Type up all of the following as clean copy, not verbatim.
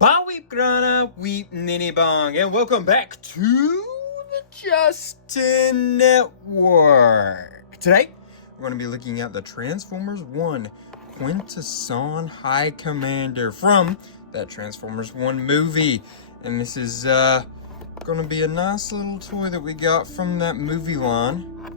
Ba weep grana weep ninny bong, and welcome back to the Justin Network. Today, we're going to be looking at the Transformers 1 Quintesson High Commander from that Transformers 1 movie. And this is going to be a nice little toy that we got from that movie line.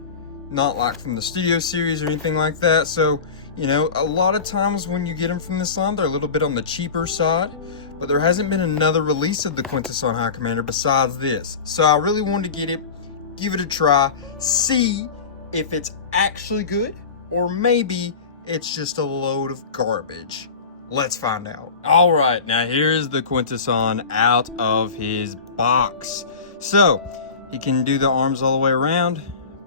Not like from the studio series or anything like that. So, you know, a lot of times when you get them from this line, they're a little bit on the cheaper side. But there hasn't been another release of the Quintesson High Commander besides this. So I really wanted to get it, give it a try, see if it's actually good, or maybe it's just a load of garbage. Let's find out. All right, now here's the Quintesson out of his box. So he can do the arms all the way around,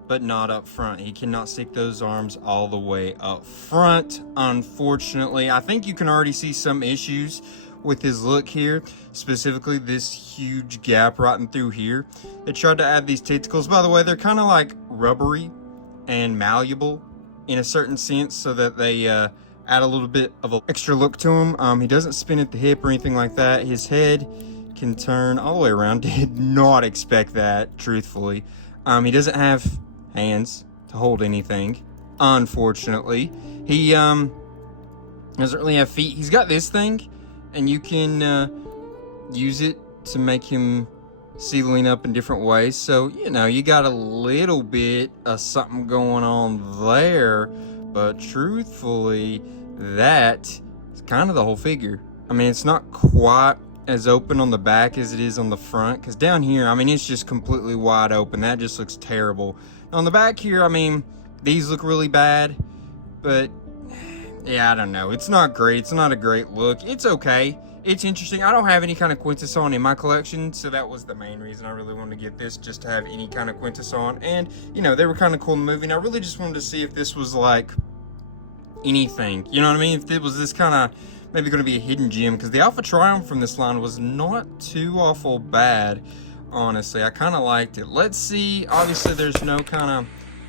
but not up front. He cannot stick those arms all the way up front, unfortunately. I think you can already see some issues with his look here, specifically this huge gap right in through here. They tried to add these tentacles. By the way, they're kind of like rubbery and malleable in a certain sense, so that they add a little bit of an extra look to him. He doesn't spin at the hip or anything like that. His head can turn all the way around. Did not expect that, truthfully. He doesn't have hands to hold anything, unfortunately. He doesn't really have feet. He's got this thing, and you can use it to make him sealing up in different ways. So, you know, you got a little bit of something going on there, but truthfully, that is kind of the whole figure. I mean, it's not quite as open on the back as it is on the front, because down here, I mean, it's just completely wide open. That just looks terrible. On the back here, I mean, these look really bad, but yeah, I don't know. It's not great. It's not a great look. It's okay. It's interesting. I don't have any kind of Quintesson in my collection, so that was the main reason I really wanted to get this, just to have any kind of Quintesson. And, you know, they were kind of cool in the movie, and I really just wanted to see if this was, like, anything. You know what I mean? If it was this kind of, maybe going to be a hidden gem, because the Alpha Triumph from this line was not too awful bad, honestly. I kind of liked it. Let's see. Obviously, there's no kind of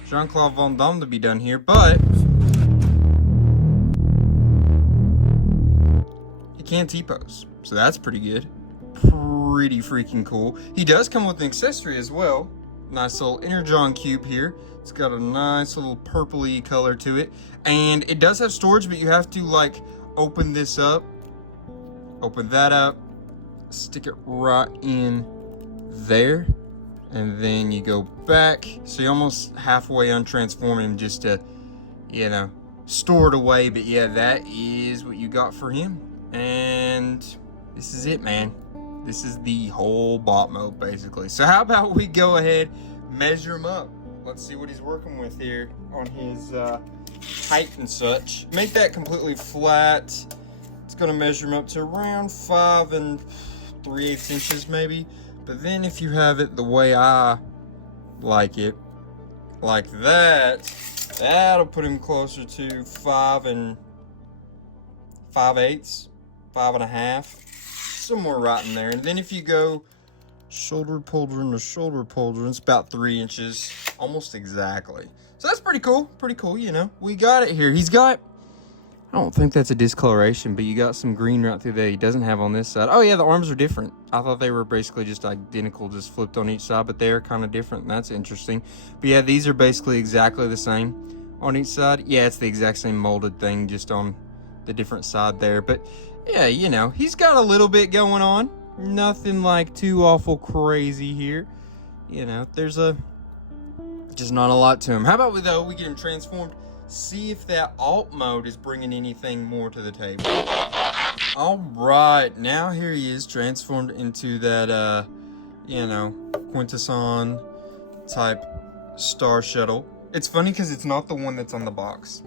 Jean-Claude Van Damme to be done here, but can T-pose, so that's pretty good. Pretty freaking cool. He does come with an accessory as well. Nice little Energon cube here. It's got a nice little purpley color to it, and it does have storage, but you have to like open this up, open that up, stick it right in there, and then you go back, so you're almost halfway untransform him just to, you know, store it away. But yeah, that is what you got for him. And this is it, man. This is the whole bot mode, basically. So how about we go ahead, measure him up. Let's see what he's working with here on his height and such. Make that completely flat. It's going to measure him up to around 5 3/8 inches, maybe. But then if you have it the way I like it, like that, that'll put him closer to 5 5/8. 5.5, somewhere right in there. And then if you go shoulder pauldron to shoulder pauldron, it's about 3 inches, almost exactly. So that's pretty cool, you know. We got it here. He's got, I don't think that's a discoloration, but you got some green right through there he doesn't have on this side. Oh yeah, the arms are different. I thought they were basically just identical, just flipped on each side, but they're kind of different, and that's interesting. But yeah, these are basically exactly the same on each side. Yeah, it's the exact same molded thing, just on the different side there. But yeah, you know, he's got a little bit going on. Nothing like too awful crazy here. You know, there's just not a lot to him. How about we get him transformed, see if that alt mode is bringing anything more to the table. All right, now here he is transformed into that, you know, Quintesson type Star Shuttle. It's funny because it's not the one that's on the box.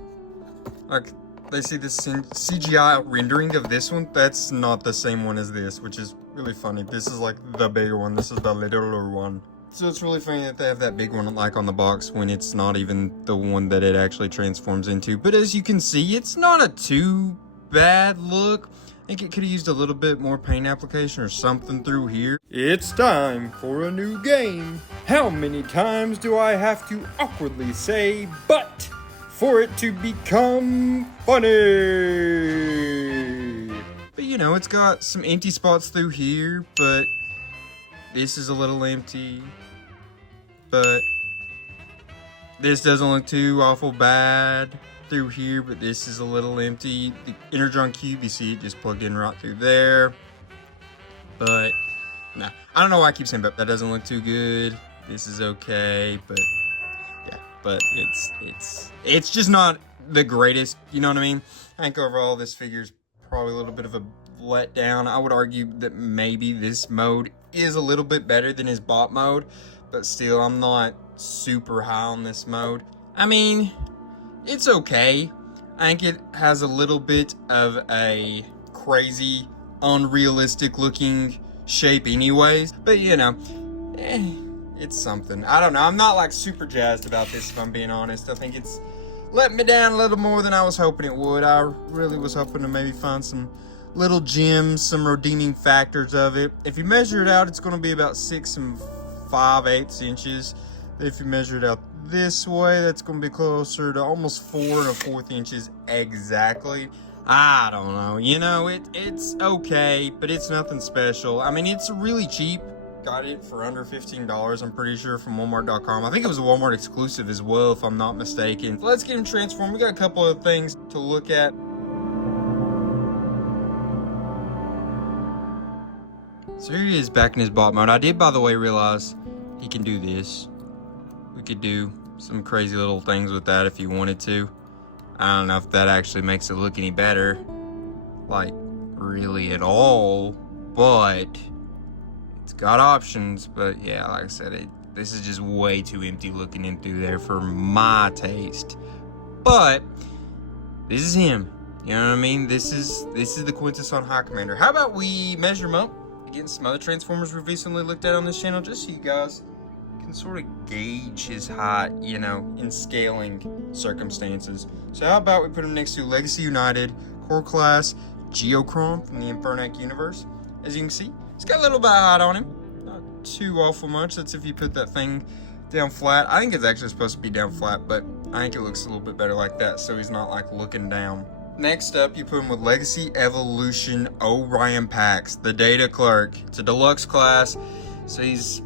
Like, they see this CGI rendering of this one. That's not the same one as this, which is really funny. This is like the bigger one. This is the littler one. So it's really funny that they have that big one like on the box when it's not even the one that it actually transforms into. But as you can see, it's not a too bad look. I think it could have used a little bit more paint application or something through here. It's time for a new game. How many times do I have to awkwardly say but for it to become funny? But you know, it's got some empty spots through here, but this is a little empty. But this doesn't look too awful bad through here, but this is a little empty. The Energon cube, you see it just plugged in right through there. But nah, I don't know why I keep saying, but that doesn't look too good. This is okay, but yeah, but it's just not the greatest, you know what I mean? I think overall this figure's probably a little bit of a letdown. I would argue that maybe this mode is a little bit better than his bot mode, but still, I'm not super high on this mode. I mean, it's okay. I think it has a little bit of a crazy, unrealistic looking shape anyways, but you know, it's something. I don't know. I'm not like super jazzed about this, if I'm being honest. I think it's let me down a little more than I was hoping it would. I really was hoping to maybe find some little gems, some redeeming factors of it. If you measure it out, it's going to be about 6 5/8 inches. If you measure it out this way, that's going to be closer to almost 4 1/4 inches exactly. I don't know. You know, it's okay, but it's nothing special. I mean, it's really cheap. Got it for under $15, I'm pretty sure, from Walmart.com. I think it was a Walmart exclusive as well, if I'm not mistaken. So let's get him transformed. We got a couple of things to look at. So here he is back in his bot mode. I did, by the way, realize he can do this. We could do some crazy little things with that if you wanted to. I don't know if that actually makes it look any better, like, really at all, but it's got options. But yeah, like I said, this is just way too empty looking in through there for my taste. But this is him. You know what I mean? This is the Quintesson High Commander. How about we measure him up against some other Transformers we've recently looked at on this channel, just so you guys can sort of gauge his height, you know, in scaling circumstances. So how about we put him next to Legacy United Core Class Geochrome from the Infernac universe. As you can see, he's got a little bit of height on him. Not too awful much. That's if you put that thing down flat. I think it's actually supposed to be down flat, but I think it looks a little bit better like that, so he's not like looking down. Next up, you put him with Legacy Evolution Orion Pax, the Data Clerk. It's a deluxe class, so he's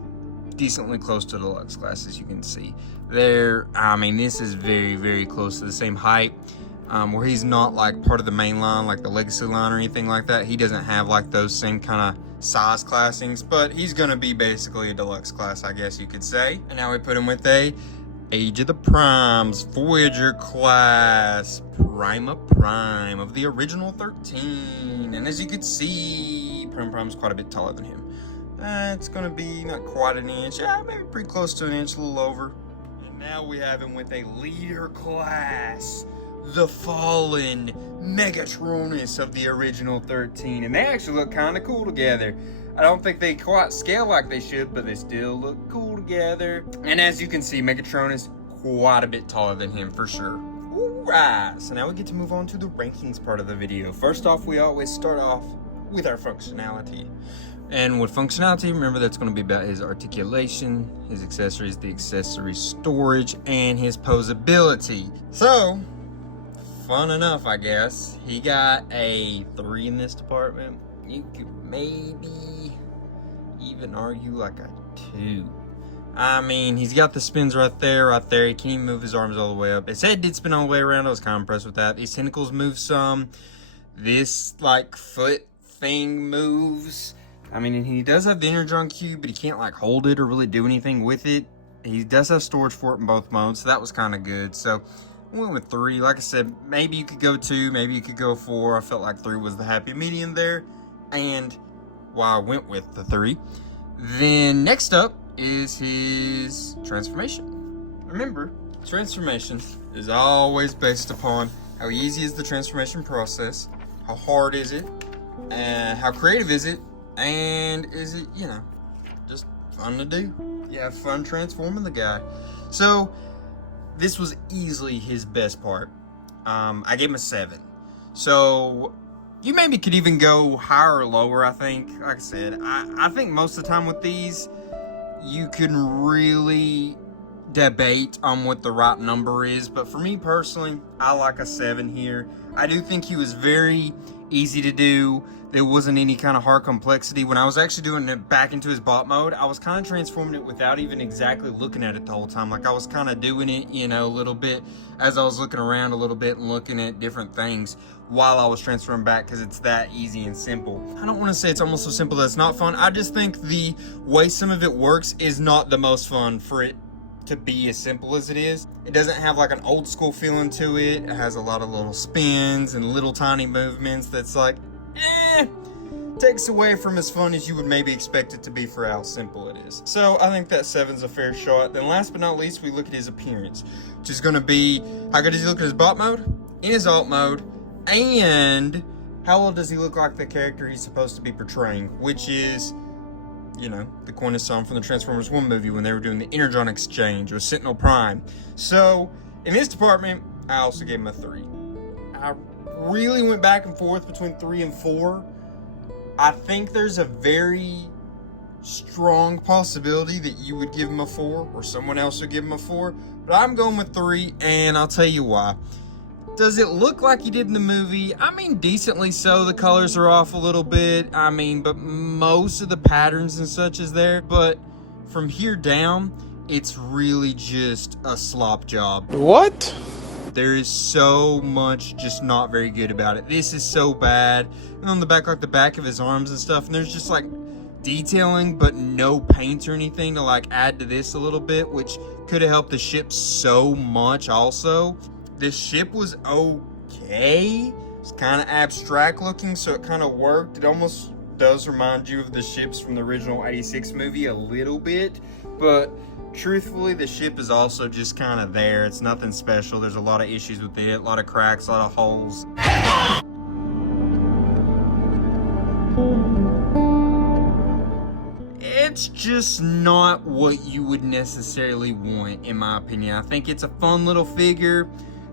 decently close to deluxe class, as you can see there. I mean, this is very, very close to the same height, where he's not like part of the main line, like the Legacy line or anything like that. He doesn't have like those same kind of size classings, but he's gonna be basically a deluxe class, I guess you could say. And now we put him with a Age of the Primes Voyager class Prima Prime of the original 13. And as you can see, Prime's quite a bit taller than him. It's gonna be not quite an inch, yeah, maybe pretty close to an inch, a little over. And now we have him with a leader class, the Fallen Megatronus of the original 13. And they actually look kind of cool together. I don't think they quite scale like they should, but they still look cool together. And as you can see, Megatronus quite a bit taller than him for sure. Alright, so now we get to move on to the rankings part of the video. First off, we always start off with our functionality. And with functionality, remember that's going to be about his articulation, his accessories, the accessory storage, and his posability. So, fun enough, I guess. He got a 3 in this department. You could maybe even argue like a 2. I mean, he's got the spins right there. He can't even move his arms all the way up. His head did spin all the way around. I was kind of impressed with that. These tentacles move some. This, like, foot thing moves. I mean, he does have the Energon cube, but he can't, like, hold it or really do anything with it. He does have storage for it in both modes, so that was kind of good. So, I went with 3. Like I said, maybe you could go 2, maybe you could go 4. I felt like 3 was the happy medium there. And I went with the 3. Then next up is his transformation. Remember, transformation is always based upon how easy is the transformation process, how hard is it, and how creative is it, and is it, you know, just fun to do. You have fun transforming the guy. So this was easily his best part. I gave him a 7. So you maybe could even go higher or lower, I think. Like I said, I think most of the time with these, you can really debate on what the right number is. But for me personally, I like a 7 here. I do think he was very easy to do. There wasn't any kind of hard complexity. When I was actually doing it back into his bot mode, I was kind of transforming it without even exactly looking at it the whole time. Like I was kind of doing it, you know, a little bit as I was looking around a little bit and looking at different things while I was transferring back, because it's that easy and simple. I don't want to say it's almost so simple that it's not fun. I just think the way some of it works is not the most fun for it to be as simple as it is. It doesn't have like an old school feeling to it. It has a lot of little spins and little tiny movements that's like, takes away from as fun as you would maybe expect it to be for how simple it is. So I think that 7's a fair shot. Then last but not least, we look at his appearance, which is gonna be, how good does he look at his bot mode, in his alt mode, and how well does he look like the character he's supposed to be portraying, which is, you know, the Quintesson from the Transformers 1 movie when they were doing the Energon exchange with Sentinel Prime. So in this department, I also gave him a 3. I really went back and forth between 3 and 4. I think there's a very strong possibility that you would give him a 4 or someone else would give him a 4, but I'm going with 3, and I'll tell you why. Does it look like he did in the movie? I mean, decently so. The colors are off a little bit. I mean, but most of the patterns and such is there. But from here down, it's really just a slop job. What? There is so much just not very good about it. This is so bad. And on the back, like the back of his arms and stuff, and there's just like detailing but no paint or anything to like add to this a little bit, which could have helped the ship so much also. This ship was okay. It's kind of abstract looking, so it kind of worked. It almost does remind you of the ships from the original 86 movie a little bit, but truthfully, the ship is also just kind of there. It's nothing special. There's a lot of issues with it, a lot of cracks, a lot of holes. It's just not what you would necessarily want, in my opinion. I think it's a fun little figure.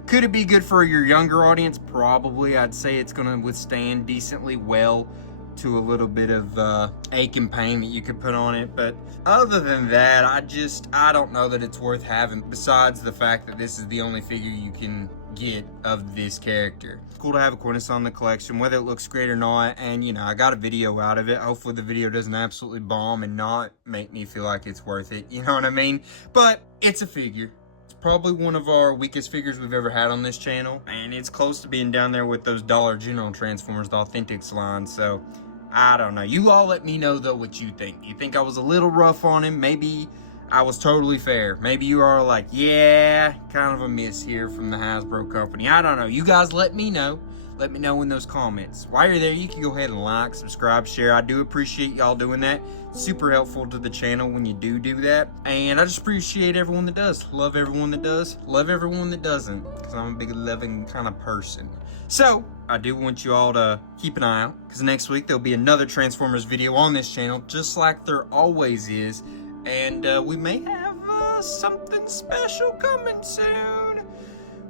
Could it be good for your younger audience? Probably. I'd say it's going to withstand decently well to a little bit of ache and pain that you could put on it. But other than that, I don't know that it's worth having, besides the fact that this is the only figure you can get of this character. It's cool to have a Quintesson in the collection, whether it looks great or not, and you know, I got a video out of it. Hopefully the video doesn't absolutely bomb and not make me feel like it's worth it, you know what I mean? But it's a figure. Probably one of our weakest figures we've ever had on this channel, and it's close to being down there with those Dollar General Transformers, the Authentics line. So I don't know. You all let me know though what you think. You think I was a little rough on him? Maybe I was totally fair. Maybe you are like, yeah, kind of a miss here from the Hasbro company. I don't know. You guys let me know. Let me know in those comments. While you're there, you can go ahead and like, subscribe, share. I do appreciate y'all doing that. Super helpful to the channel when you do that. And I just appreciate everyone that does. Love everyone that does. Love everyone that doesn't, because I'm a big loving kind of person. So I do want you all to keep an eye out, because next week there'll be another Transformers video on this channel, just like there always is. And we may have something special coming soon.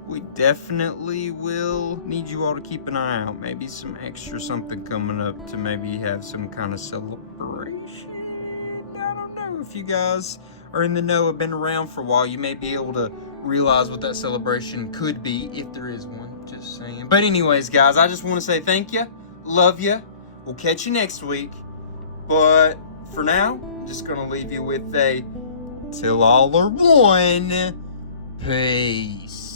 We definitely will need you all to keep an eye out. Maybe some extra something coming up to maybe have some kind of celebration. I don't know. If you guys are in the know, have been around for a while, you may be able to realize what that celebration could be, if there is one. Just saying. But anyways, guys, I just want to say thank you. Love you. We'll catch you next week. But for now, I'm just going to leave you with a till all are one. Peace.